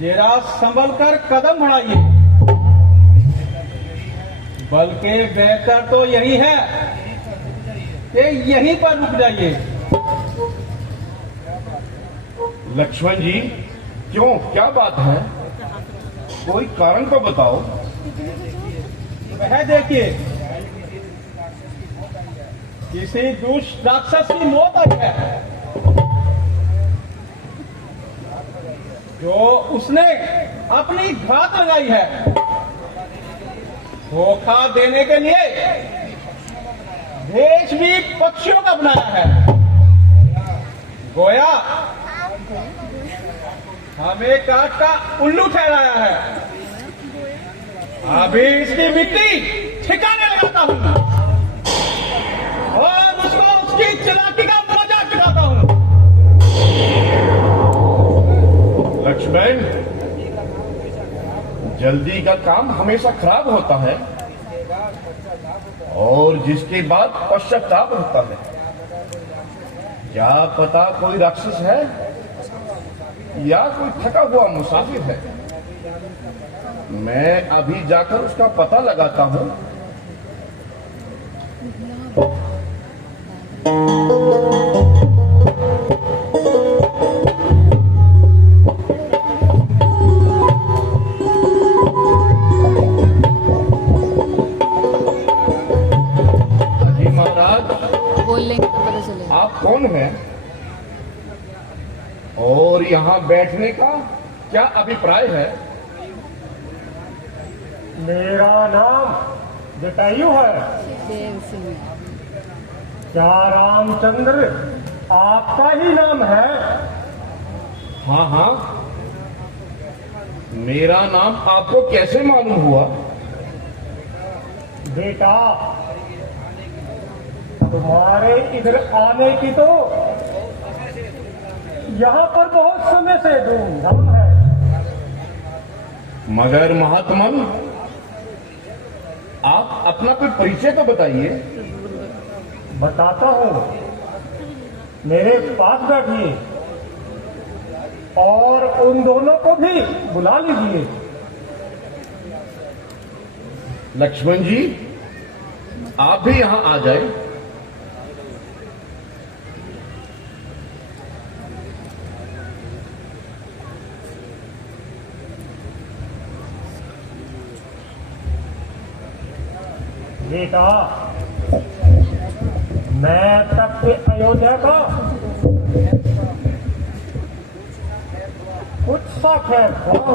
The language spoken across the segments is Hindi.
जरा संभल कर कदम बढ़ाइए, बल्कि बेहतर तो यही है कि यहीं पर रुक जाइए। लक्ष्मण जी, क्यों, क्या बात है? कोई कारण तो बताओ। वह देखिए, किसी दुष्ट राक्षस की मौत आई है, जो उसने अपनी घात लगाई है। धोखा देने के लिए देश भी पक्षियों का बनाया है। गोया हमें काट का उल्लू ठहराया है। अभी इसकी मिट्टी ठिकाने लगाता हूं और उसको उसकी चालाकी का मजा चुकाता हूं। लक्ष्मण, जल्दी का काम हमेशा खराब होता है और जिसके बाद पश्चाताप होता है। क्या पता कोई राक्षस है या कोई थका हुआ मुसाफिर है। मैं अभी जाकर उसका पता लगाता हूं। आप कौन हैं और यहाँ बैठने का क्या अभिप्राय है? मेरा नाम जटायु है। क्या रामचंद्र आपका ही नाम है? हाँ हाँ, मेरा नाम आपको कैसे मालूम हुआ? बेटा, तुम्हारे इधर आने की तो यहाँ पर बहुत समय से धूमधाम है। मगर महात्मन, आप अपना कोई परिचय तो बताइए। बताता हूँ, मेरे पास बैठिए और उन दोनों को भी बुला लीजिए। लक्ष्मण जी, आप भी यहाँ आ जाए। बेटा, मैं तब से अयोध्या का कुछ सा खैर हूं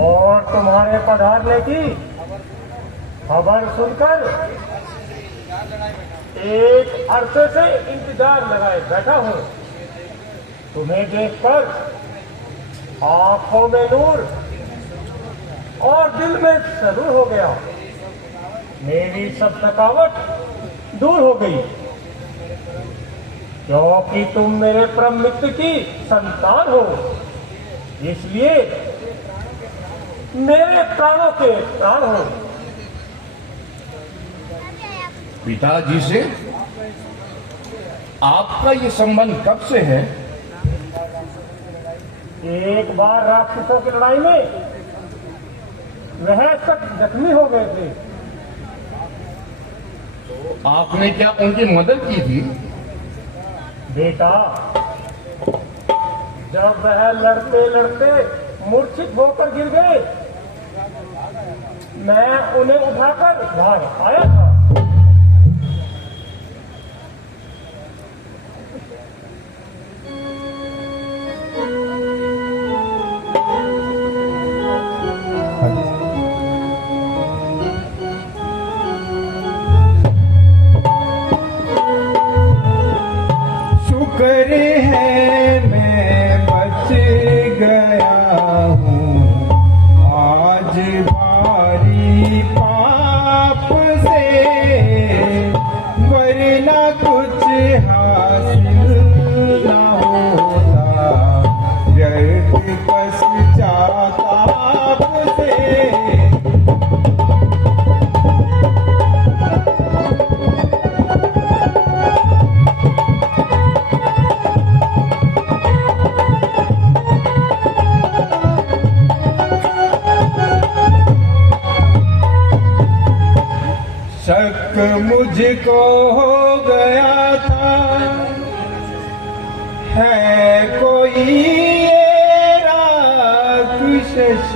और तुम्हारे पधारने की खबर सुनकर एक अरसे से इंतजार लगाए बैठा हूं। तुम्हें देखकर आंखों में नूर और दिल में सरूर हो गया। मेरी सब थकावट दूर हो गई, क्योंकि तुम मेरे परम मित्र की संतान हो। इसलिए मेरे प्राणों के प्राण हो। पिताजी से आपका ये संबंध कब से है? एक बार राक्षसों की लड़ाई में वह सब जख्मी हो गए थे। आपने क्या उनकी मदद की थी? बेटा, जब वह लड़ते लड़ते मूर्छित होकर गिर गए, मैं उन्हें उठाकर बाहर आया था। शुक्र है मैं बच गया हूँ आज भारी पाप से। मुझको हो गया था, है कोई ये राक्षस,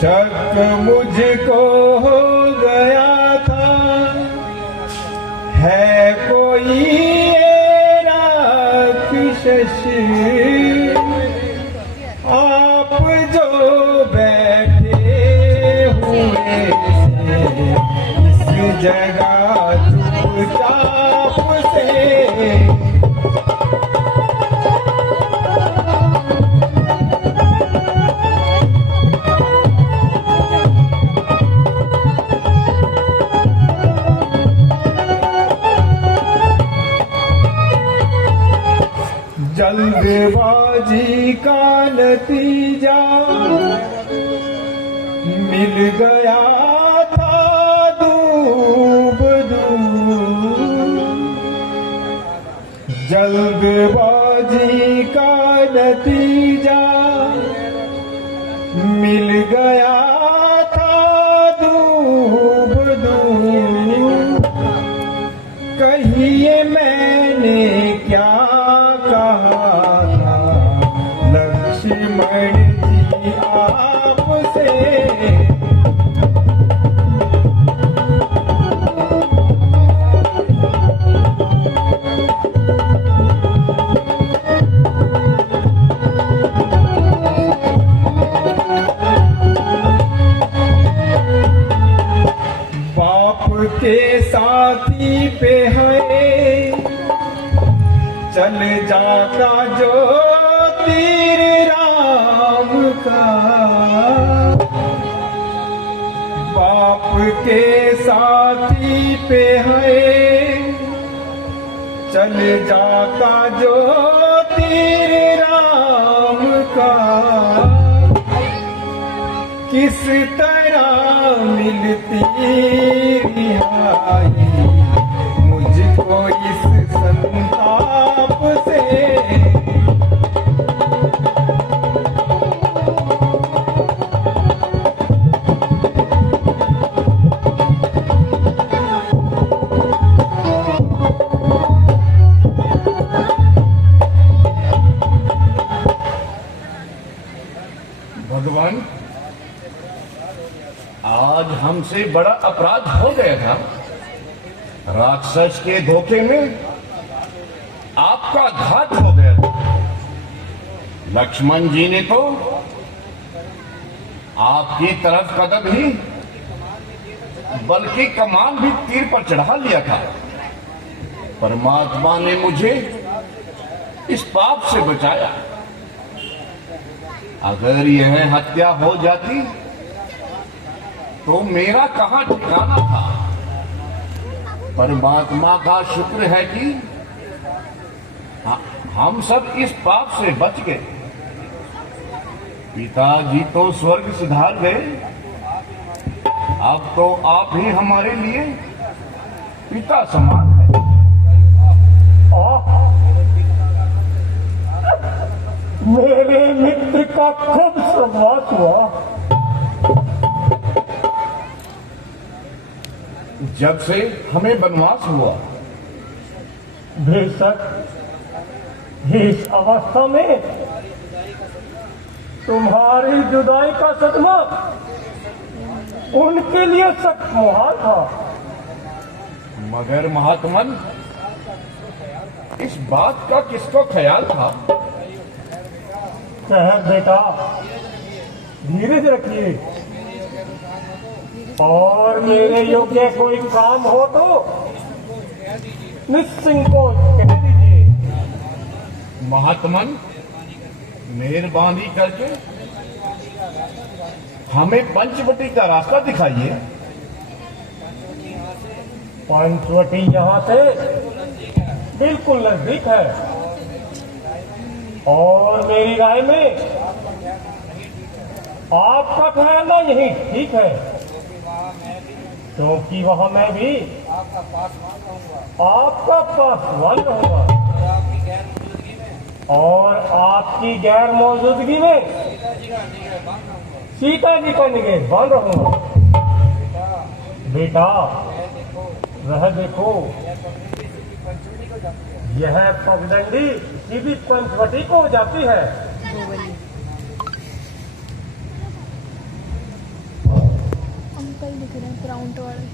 शक मुझको हो गया था, है कोई ये राक्षस। आप जो बैठे हुए थे इस जगह चुपचाप से, जल्दबाजी का नतीजा मिल गया था दूब दूब, जल्दबाजी का नतीजा मिल गया था दूब दूब। कहिए मैंने क्या कहा था लक्ष्मण जी आपसे, बाप के साथी पे है चल जाता जो तीर राम का, बाप के साथी पे है चल जाता जो तीर राम का। किस तरह मिलती रिहाई मुझको इस संताप से, भगवान आज हमसे बड़ा अपराध हो गया था। राक्षस के धोखे में आपका घात हो गया था। लक्ष्मण जी ने तो आपकी तरफ कदम ही बल्कि कमान भी तीर पर चढ़ा लिया था। परमात्मा ने मुझे इस पाप से बचाया। अगर यह हत्या हो जाती तो मेरा कहां ठिकाना था। परमात्मा का शुक्र है कि हम सब इस पाप से बच गए। पिताजी तो स्वर्ग सिधार गए, अब तो आप ही हमारे लिए पिता समान है। मेरे मित्र का खूब संवाद हुआ। जब से हमें वनवास हुआ, बेशक इस अवस्था में तुम्हारी जुदाई का सदमा उनके लिए सख्त मुहाल था। मगर महात्मन, इस बात का किसको ख्याल था? शहर बेटा, धीरज रखिए और मेरे योग्य कोई काम हो तो निस्संकोच कह दीजिए। महात्मन, मेहरबानी करके हमें पंचवटी का रास्ता दिखाइए। पंचवटी यहाँ से बिल्कुल नजदीक है और मेरी राय में आपका ठहरना यही ठीक है, क्योंकि वहां मैं भी आपका पासवान रहूंगा और आपकी गैर मौजूदगी में सीता जी का निगहबान रहूंगा। बेटा वह देखो, यह पगडंडी सीधी पंचवटी को जाती है। अंकल दिख रहे हैं क्राउन वाले।